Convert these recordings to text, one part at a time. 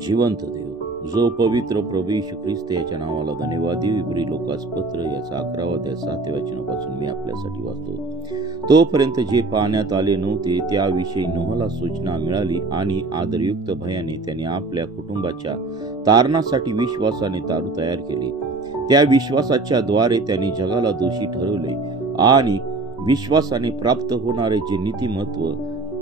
जिवंत देव, जो पवित्र प्रभू येशू ख्रिस्त याच्या नावाला धन्यवाद देव. इब्री लोकास पत्र याचा 11 ते 7 वचनापासून मी आपल्यासाठी वाचतो. तोपर्यंत जे पाहण्यात आले नव्हते त्याविषयी नोहाला सूचना मिळाली आणि आदरयुक्त भयाने त्याने आपल्या कुटुंबाच्या तारणासाठी विश्वासाने तारू तयार केले. त्या विश्वासाच्या द्वारे त्याने जगाला दोषी ठरवले आणि विश्वासाने प्राप्त होणारे जे नीतिमत्व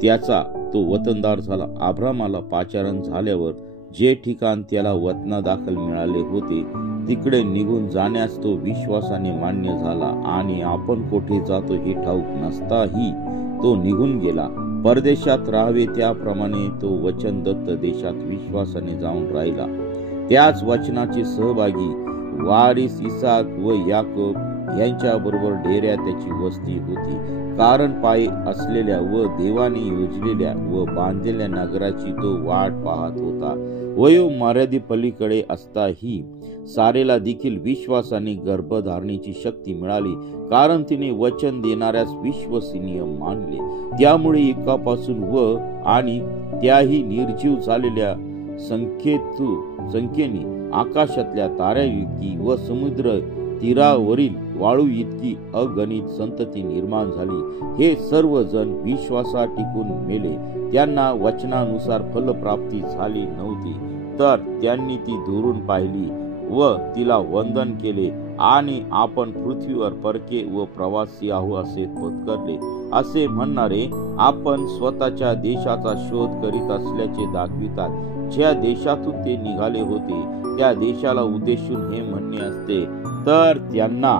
त्याचा तो वतनदार झाला. अब्रामाला पाचारण झाल्यावर जे ठिकाण त्याला वतनादाखल मिळाले होते तिकडे निघून जाण्यास तो विश्वासाने मान्य झाला आणि आपण कोठे जातो हे ठाऊक नसताही तो निघून गेला. परदेशात राहावे त्याप्रमाणे तो वचनदत्त देशात विश्वासाने जाऊन राहिला. त्याच वचनाचे सहभागी वारिस इसाक व याकोब यांच्या बरोबर डेऱ्यात त्याची वस्ती होती. कारण पायी असलेल्या व देवाने योजलेल्या व बांधलेल्या नगराची तो वाट पाहत होता. वयो मर्यादेपलीकडे असताही सारेला देखील विश्वासाने गर्भधारणेची शक्ती मिळाली, कारण तिने वचन देणाऱ्यास विश्वसनीय मानले. त्यामुळे एकापासून व आणि त्याही निर्जीव झालेल्या संख्येने आकाशातल्या ताऱ्या इतकी व समुद्र तीरावरील वाळू इतकी अगणित संतती निर्माण झाली. हे सर्व जण विश्वासात टिकून मेले. त्यांना वचनानुसार फलप्राप्ती झाली नव्हती, तर त्यांनी ती दुरून पाहिली व तिला वंदन केले आणि आपण पृथ्वीवर परके व प्रवासी आहो असे पत्करले. असे म्हणणारे आपण स्वतःच्या देशाचा शोध करीत असल्याचे दाखवितात. ज्या देशातून ते निघाले होते त्या देशाला उद्देशून हे म्हणणे असते तर त्यांना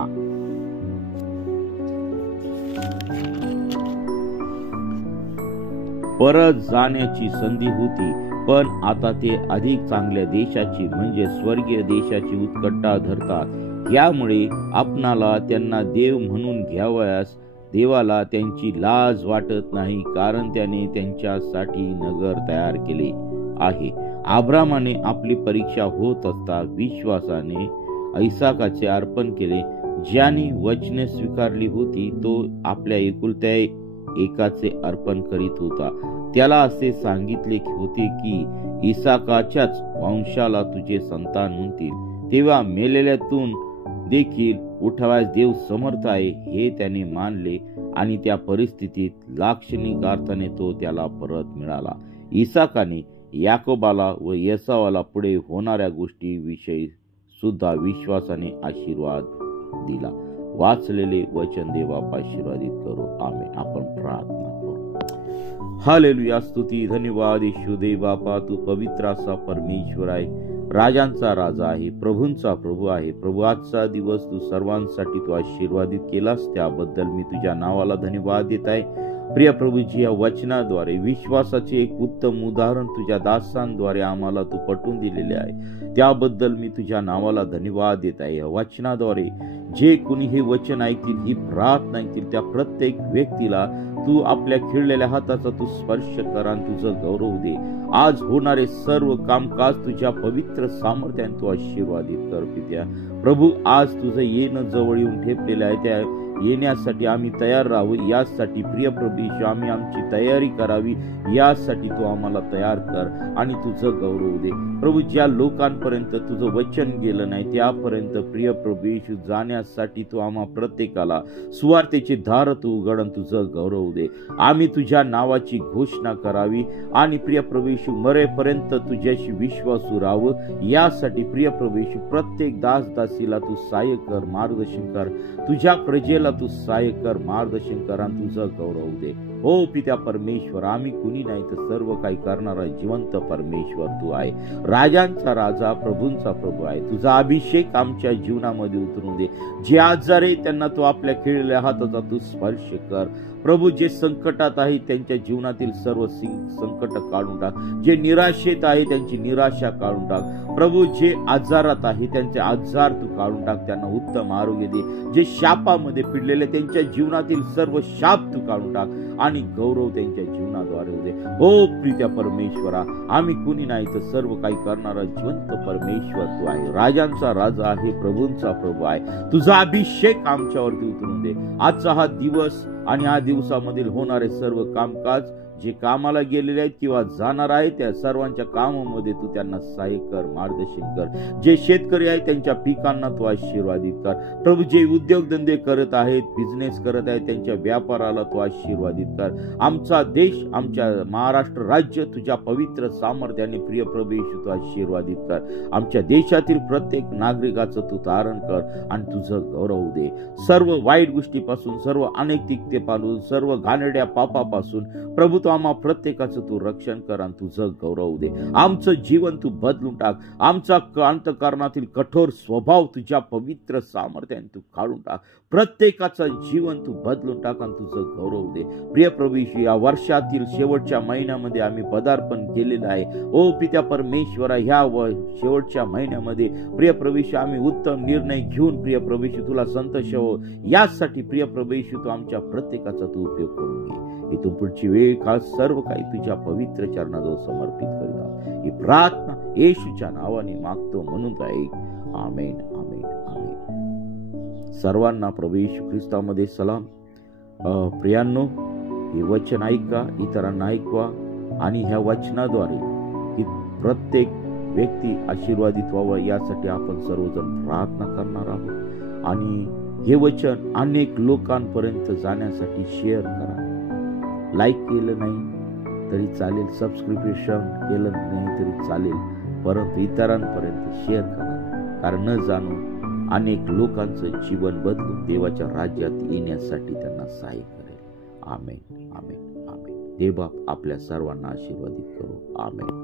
परत जाण्याची संधी होती, पण आता ते अधिक चांगल्या देशाची म्हणजे स्वर्गीय देशाची उत्कंठा धरतात. यामुळे आपणाला त्यांना देव म्हणून घ्यावयास देवाला त्यांची लाज वाटत नाही, कारण त्याने त्यांच्यासाठी नगर तयार केले आहे. अब्रामाने आपली परीक्षा होत असता विश्वासाने इसाकाचे अर्पण केले. ज्याने वचने स्वीकारली होती तो आपल्या एकुलत्या एकाचे अर्पण करीत होता. त्याला असे सांगितले होते की इसाकाच्याच वंशाला तुझे संतान म्हणतील. तेव्हा मेलेल्यातून देखील उठवायस देव समर्थ आहे हे त्याने मानले आणि त्या परिस्थितीत लाक्षणिक अर्थाने तो त्याला परत मिळाला. इसाकाने याकोबाला व येसावाला पुढे होणाऱ्या गोष्टी विषयी सुद्धा विश्वासाने आशीर्वाद दिला. वाचलेले वचन देवाप आशीर्वादित करो. आमेन. आपण प्रार्थना करू. हालेलुया. स्तुती धन्यवाद येशू देव बापा, तू पवित्र असा परमेश्वर आहे, राजांचा राजा आहे, प्रभूंचा प्रभू आहे. प्रभू, आजचा दिवस तू सर्वांसाठी तू आशीर्वादित केलास त्याबद्दल मी तुझ्या नावाला धन्यवाद देत आहे. प्रिय प्रभूजी, या वचनाद्वारे विश्वासाचे एक उत्तम उदाहरण तुझ्या दासांद्वारे आम्हाला तू पटवून दिलेले आहे, त्याबद्दल मी तुझ्या नावाला धन्यवाद देत आहे. या वचनाद्वारे जे कोणी हे वचन ऐकतील, ही प्रार्थना ऐकतील, त्या प्रत्येक व्यक्तीला तू आपल्या खिळलेल्या हाताचा तू स्पर्श कर आणि तुझं गौरव दे. आज होणारे सर्व कामकाज तुझ्या पवित्र सामर्थ्याने तू आशीर्वादित कर. पित्या प्रभू, आज तुझं येणं जवळ येऊन ठेपलेलं आहे, त्या येण्यासाठी आम्ही तयार राहावं यासाठी प्रिय प्रभू आम्ही आमची तयारी करावी यासाठी तू आम्हाला तयार कर आणि तुझं गौरव दे. प्रभू, ज्या लोकांपर्यंत तुझं वचन गेलं नाही त्यापर्यंत प्रिय प्रभू जाण्यासाठी तू आम्हा प्रत्येकाला सुवार्तेचे दार तू उघड आणि तुझं गौरव दे. आम्ही तुझ्या नावाची घोषणा करावी आणि प्रिय प्रभू मरेपर्यंत तुझ्याशी विश्वासू राहावं यासाठी प्रिय प्रभू प्रत्येक दासदासीला तू सहाय्य कर, मार्गदर्शन कर. तुझ्या प्रजेला तू सहाय्य कर, मार्गदर्शन कर आणि तुझं गौरव दे. हो पित्या परमेश्वर, आम्ही कुणी नाही तर सर्व काही करणारा जिवंत परमेश्वर तू आहे, राजांचा राजा, प्रभूंचा प्रभू आहे. तुझा अभिषेक आमच्या जीवनामध्ये उतरून दे. जे आजार आहे त्यांना तू आपल्या खिळलेल्या हाताचा तू स्पर्श कर. प्रभू, जे संकटात आहे त्यांच्या जीवनातील सर्व संकट काढून टाक. जे निराशेत आहे त्यांची निराशा काढून टाक. प्रभू, जे आजारात आहे त्यांचे आजार तू काढून टाक, त्यांना उत्तम आरोग्य दे. जे शापामध्ये पिडलेले त्यांच्या जीवनातील सर्व शाप तू काढून टाक आणि गौरव त्यांच्या जीवनाद्वारे होऊ दे. हो प्रित्या परमेश्वरा, आम्ही कुणी नाही तर सर्व काही करणारा जिवंत परमेश्वर तू आहे, राजांचा राजा आहे, प्रभूंचा प्रभू आहे. तुझा अभिषेक आमच्यावरती उतरून दे. आजचा हा दिवस आणि या दिवसामधील होणारे सर्व कामकाज जे कामाला गेलेले आहेत किंवा जाणार आहेत त्या सर्वांच्या कामामध्ये तू त्यांना सहाय्य कर, मार्गदर्शन कर. जे शेतकरी आहेत त्यांच्या पिकांना तू आशीर्वादित कर. प्रभू, जे उद्योगधंदे करत आहेत, बिझनेस करत आहेत, त्यांच्या व्यापाराला तू आशीर्वादित कर. आमचा देश, आमच्या महाराष्ट्र राज्य तुझ्या पवित्र सामर्थ्याने प्रिय प्रभू येशू तू आशीर्वादित कर. आमच्या देशातील प्रत्येक नागरिकाचं तू तारण कर आणि तुझं गौरव दे. सर्व वाईट गोष्टीपासून, सर्व अनैतिकतेपासून, सर्व घाणेरड्या पापापासून प्रभू तू आम्हा प्रत्येकाचं तू रक्षण कर आणि तुझं गौरव दे. आमचं जीवन तू बदलून टाक. आमचा अंतःकरणातील कठोर स्वभाव तुझ्या पवित्र सामर्थ्याने तू काढून टाक. प्रत्येकाचं जीवन तू बदलून टाक आणि तुझं गौरव दे. प्रिय प्रभू येशू, या वर्षातील शेवटच्या महिन्यामध्ये आम्ही पदार्पण केलेलं आहे. ओ पित्या परमेश्वरा, ह्या शेवटच्या महिन्यामध्ये प्रिय प्रभू येशू आम्ही उत्तम निर्णय घेऊन प्रिय प्रभू येशू तुला संतोष हो यासाठी प्रिय प्रभू येशू तू आमच्या प्रत्येकाचा तू उपयोग करून घे. इथून पुढची वेळ काळ सर्व काही तुझ्या पवित्र चरणाजवळ समर्पित करीत आहोत. ही प्रार्थना येशूच्या नावाने मागतो म्हणून तो ऐक. आमेन, आमेन, आमेन. सर्वांना प्रभू येशू ख्रिस्तामध्ये सलाम. प्रियांनो, हे वचन ऐका, इतरांना ऐकवा आणि ह्या वचनाद्वारे की प्रत्येक व्यक्ती आशीर्वादित व्हावा यासाठी आपण सर्वजण प्रार्थना करणार आहोत. आणि हे वचन अनेक लोकांपर्यंत जाण्यासाठी शेअर करा. लाईक केलं नाही तरी चालेल, सबस्क्रिप्शन केलं नाही तरी चालेल, परंतु इतरांपर्यंत शेअर करा. कारण न जाणून अनेक लोकांचं जीवन बदलून देवाच्या राज्यात येण्यासाठी त्यांना सहाय्य करेल. आमेन, आमेन, आमेन. देव बाप आपल्या सर्वांना आशीर्वादित करो. आमेन.